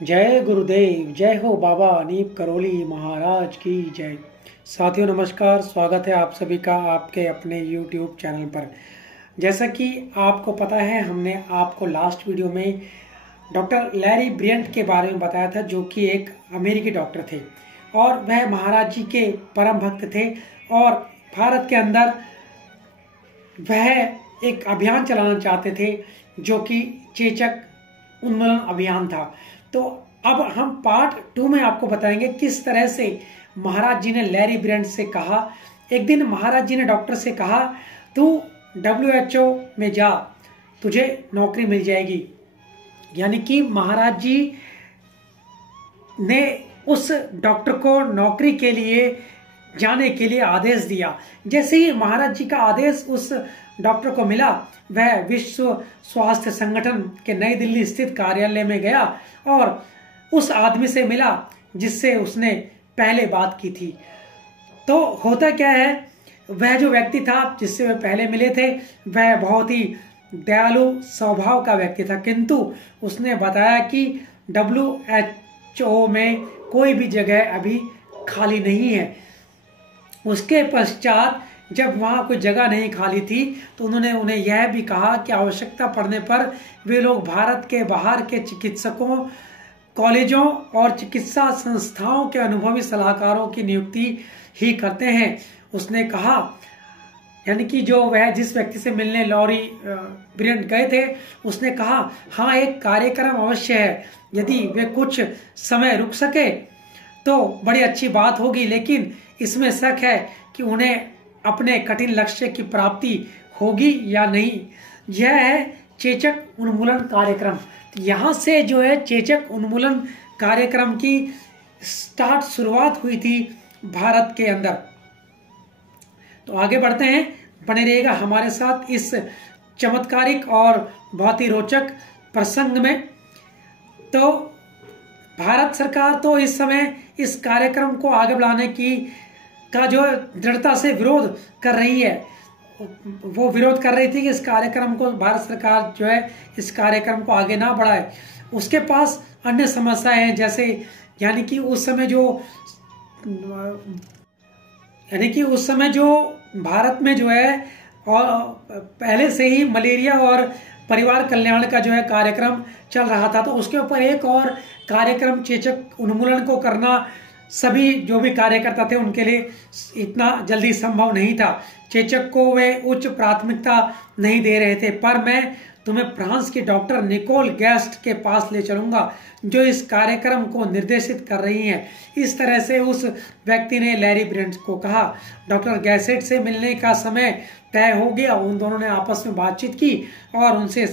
जय गुरुदेव, जय हो बाबा अनीप करोली महाराज की जय। साथियों नमस्कार, स्वागत है आप सभी का आपके अपने YouTube चैनल पर। जैसा कि आपको पता है, हमने आपको लास्ट वीडियो में डॉक्टर लैरी ब्रियंट के बारे में बताया था, जो कि एक अमेरिकी डॉक्टर थे और वह महाराज जी के परम भक्त थे और भारत के अंदर वह एक अभियान चलाना चाहते थे जो कि चेचक उन्मूलन अभियान था। तो अब हम पार्ट 2 में आपको बताएंगे किस तरह से महाराज जी ने लैरी ब्रियंट से कहा। एक दिन महाराज जी ने डॉक्टर से कहा, तू WHO में जा, तुझे नौकरी मिल जाएगी। यानी कि महाराज जी ने उस डॉक्टर को नौकरी के लिए जाने के लिए आदेश दिया। जैसे ही महाराज जी का आदेश उस डॉक्टर को मिला, वह विश्व स्वास्थ्य संगठन के नई दिल्ली स्थित कार्यालय में गया और उस आदमी से मिला जिससे उसने पहले बात की थी। तो होता क्या है, वह जो व्यक्ति था जिससे वह पहले मिले थे, वह बहुत ही दयालु स्वभाव का व्यक्ति था, किंतु उसने बताया कि WHO में कोई भी जगह अभी खाली नहीं है। उसके पश्चात जब वहाँ कोई जगह नहीं खाली थी तो उन्होंने उन्हें यह भी कहा कि आवश्यकता पड़ने पर वे लोग भारत के बाहर के चिकित्सकों, कॉलेजों और चिकित्सा संस्थाओं के अनुभवी सलाहकारों की नियुक्ति ही करते हैं। उसने कहा, यानी कि जो वह जिस व्यक्ति से मिलने लैरी ब्रियंट गए थे, उसने कहा, हाँ एक कार्यक्रम अवश्य है, यदि वे कुछ समय रुक सके तो बड़ी अच्छी बात होगी, लेकिन इसमें शक है कि उन्हें अपने कठिन लक्ष्य की प्राप्ति होगी या नहीं। यह है चेचक उन्मूलन कार्यक्रम। यहाँ से जो है चेचक उन्मूलन कार्यक्रम की शुरुआत हुई थी भारत के अंदर। तो आगे बढ़ते हैं, बने रहिएगा हमारे साथ इस चमत्कारिक और बहुत ही रोचक प्रसंग में। तो भारत सरकार तो इस समय इस कार्यक्रम को आगे बढ़ाने का जो दृढ़ता से विरोध कर रही है। वो विरोध कर रही थी कि इस कार्यक्रम को भारत सरकार जो है इस कार्यक्रम को आगे ना बढ़ाए। उसके पास अन्य समस्याएं हैं, जैसे यानी कि उस समय जो भारत में जो है और पहले से ही मलेरिया और परिवार कल्याण का जो है कार्यक्रम चल रहा था, तो उसके ऊपर एक और कार्यक्रम चेचक उन्मूलन को करना सभी जो भी कार्यकर्ता थे उनके लिए इतना जल्दी संभव नहीं था। चेचक को वे उच्च प्राथमिकता नहीं दे रहे थे। पर मैं तुम्हें फ्रांस की डॉक्टर निकोल गेस्ट के पास ले चलूंगा, जो इस कार्यक्रम को निर्देशित कर रही हैं। इस तरह से उस व्यक्ति ने लैरी ब्रियंट को कहा। डॉक्टर गैसेट से मिलने का समय तय हो गया। उन दोनों ने आपस में बातचीत की और उनसे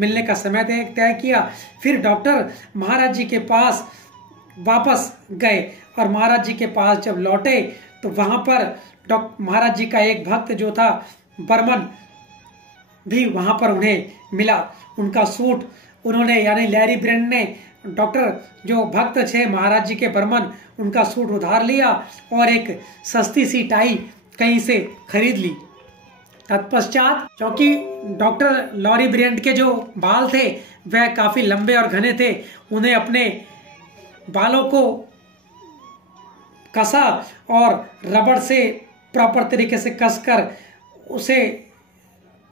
मिलने का समय तय किया। फिर डॉक्टर महाराज जी के पास वापस गए और महाराज जी के पास जब लौटे तो वहां पर महाराज जी का एक भक्त जो था बर्मन भी वहां पर उन्हें मिला। उनका सूट उन्होंने, यानी लैरी ब्रियंट ने डॉक्टर जो भक्त थे महाराज जी के बर्मन, उनका सूट उधार लिया और एक सस्ती सी टाई कहीं से खरीद ली। तत्पश्चात, क्योंकि डॉक्टर लैरी ब्रियंट के जो बाल थे वह काफी लंबे और घने थे, उन्हें अपने बालों को कसा और रबड़ से प्रॉपर तरीके से कसकर उसे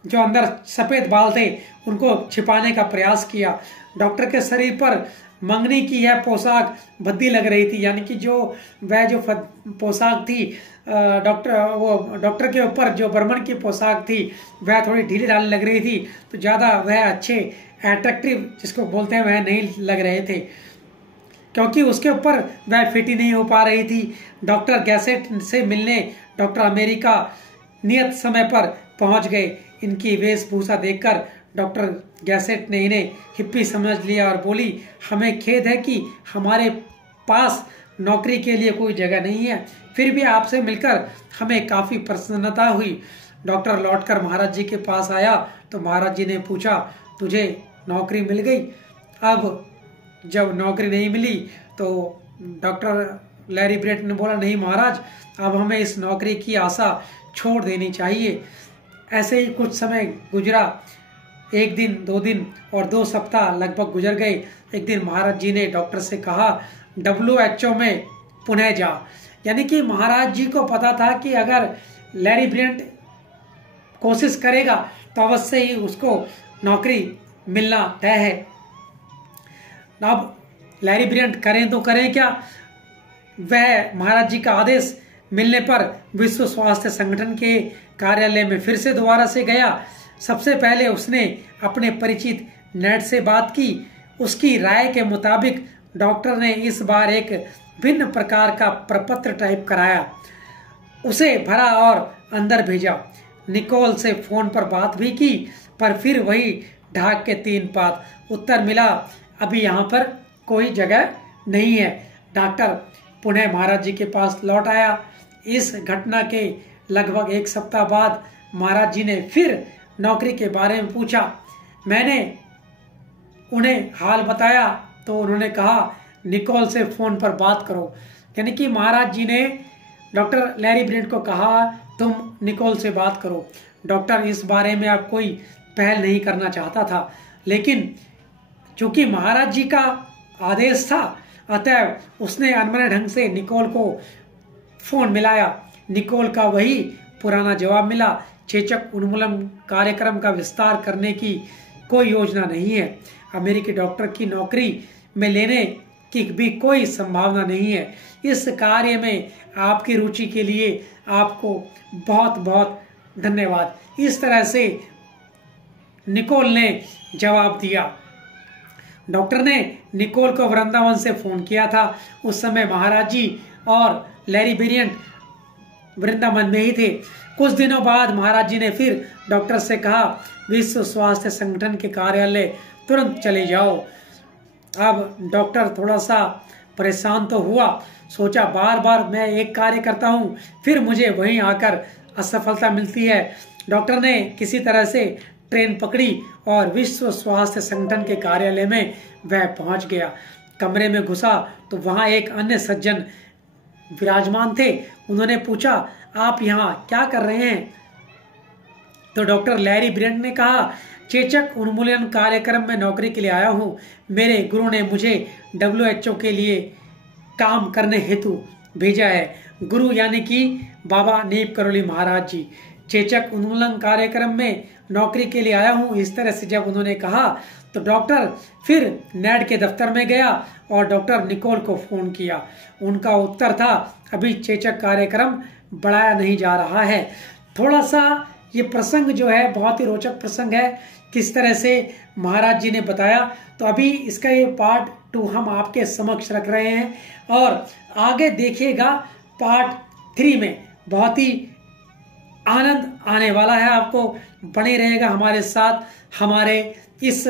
जो अंदर सफेद बाल थे उनको छिपाने का प्रयास किया। डॉक्टर के शरीर पर मंगनी की यह पोशाक भद्दी लग रही थी, यानी कि जो पोशाक थी डॉक्टर के ऊपर जो बर्मन की पोशाक थी वह थोड़ी ढीली ढाली लग रही थी, तो ज़्यादा वह अच्छे अट्रैक्टिव जिसको बोलते हैं वह नहीं लग रहे थे, क्योंकि उसके ऊपर वह फिट ही नहीं हो पा रही थी। डॉक्टर गैसेट से मिलने डॉक्टर अमेरिका नियत समय पर पहुंच गए। इनकी वेशभूषा देखकर डॉक्टर गैसेट ने इन्हें हिप्पी समझ लिया और बोली, हमें खेद है कि हमारे पास नौकरी के लिए कोई जगह नहीं है, फिर भी आपसे मिलकर हमें काफ़ी प्रसन्नता हुई। डॉक्टर लौटकर महाराज जी के पास आया तो महाराज जी ने पूछा, तुझे नौकरी मिल गई? अब जब नौकरी नहीं मिली तो डॉक्टर लैरी ब्रियंट ने बोला, नहीं महाराज, अब हमें इस नौकरी की आशा छोड़ देनी चाहिए। ऐसे ही कुछ समय गुजरा। एक दिन, 2 दिन और 2 सप्ताह लगभग गुजर गए। एक दिन महाराज जी ने डॉक्टर से कहा, WHO में पुनः जा। यानी कि महाराज जी को पता था कि अगर लैरी ब्रियंट कोशिश करेगा तो अवश्य ही उसको नौकरी मिलना तय है। अब लैरी ब्रियंट करें तो करें क्या। वह महाराज जी का आदेश मिलने पर विश्व स्वास्थ्य संगठन के कार्यालय में फिर से दोबारा से गया। सबसे पहले उसने अपने परिचित नेट से बात की। उसकी राय के मुताबिक डॉक्टर ने इस बार एक भिन्न प्रकार का प्रपत्र टाइप कराया, उसे भरा और अंदर भेजा। निकोल से फोन पर बात भी की, पर फिर वही ढाक के 3 पात उत्तर मिला, अभी यहाँ पर कोई जगह नहीं है। डॉक्टर पुनः महाराज जी के पास लौट आया। इस घटना के लगभग 1 सप्ताह बाद महाराज जी ने फिर नौकरी के बारे में पूछा। मैंने उन्हें हाल बताया तो उन्होंने कहा, निकोल से फोन पर बात करो। यानी कि महाराज जी ने डॉक्टर लैरी ब्रियंट को कहा, तुम निकोल से बात करो। डॉक्टर इस बारे में अब कोई पहल नहीं करना चाहता था, लेकिन चूंकि महाराज जी का आदेश था, अतः उसने अनमने ढंग से निकोल को फोन मिलाया। निकोल का वही पुराना जवाब मिला, चेचक उन्मूलन कार्यक्रम का विस्तार करने की कोई योजना नहीं है। अमेरिकी डॉक्टर की नौकरी में लेने की भी कोई संभावना नहीं है। इस कार्य में आपकी रुचि के लिए आपको बहुत बहुत धन्यवाद। इस तरह से निकोल ने जवाब दिया। डॉक्टर ने निकोल को वृंदावन से फोन किया था। उस समय महाराज जी और लैरी ब्रियंट वृंदावन में ही थे। कुछ दिनों बाद महाराज जी ने फिर डॉक्टर से कहा, विश्व स्वास्थ्य संगठन के कार्यालय तुरंत चले जाओ। अब डॉक्टर थोड़ा सा परेशान तो हुआ, सोचा बार बार मैं एक कार्य करता हूँ, फिर मुझे वहीं आकर असफलता मिलती है। डॉक्टर ने किसी तरह से ट्रेन पकड़ी और विश्व स्वास्थ्य संगठन के कार्यालय में वह पहुंच गया। कमरे में घुसा तो वहां एक अन्य सज्जन विराजमान थे। उन्होंने पूछा, आप यहाँ क्या कर रहे हैं? तो डॉक्टर लैरी ब्रियंट ने कहा, चेचक उन्मूलन कार्यक्रम में नौकरी के लिए आया हूँ। मेरे गुरु ने मुझे WHO के लिए काम करने हेतु भेजा है। गुरु यानी कि बाबा नीप करोली महाराज जी। चेचक उन्मूलन कार्यक्रम में नौकरी के लिए आया हूँ। इस तरह से जब उन्होंने कहा तो डॉक्टर फिर नेड के दफ्तर में गया और डॉक्टर निकोल को फोन किया। उनका उत्तर था, अभी चेचक कार्यक्रम बढ़ाया नहीं जा रहा है। थोड़ा सा ये प्रसंग जो है बहुत ही रोचक प्रसंग है, किस तरह से महाराज जी ने बताया। तो अभी इसका ये पार्ट 2 हम आपके समक्ष रख रहे हैं और आगे देखिएगा पार्ट 3 में बहुत ही आनंद आने वाला है। आपको बने रहेगा हमारे साथ हमारे इस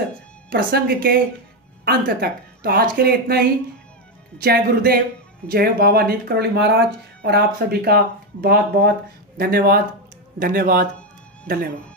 प्रसंग के अंत तक। तो आज के लिए इतना ही। जय गुरुदेव, जय बाबा नीप करोली महाराज और आप सभी का बहुत बहुत धन्यवाद धन्यवाद धन्यवाद।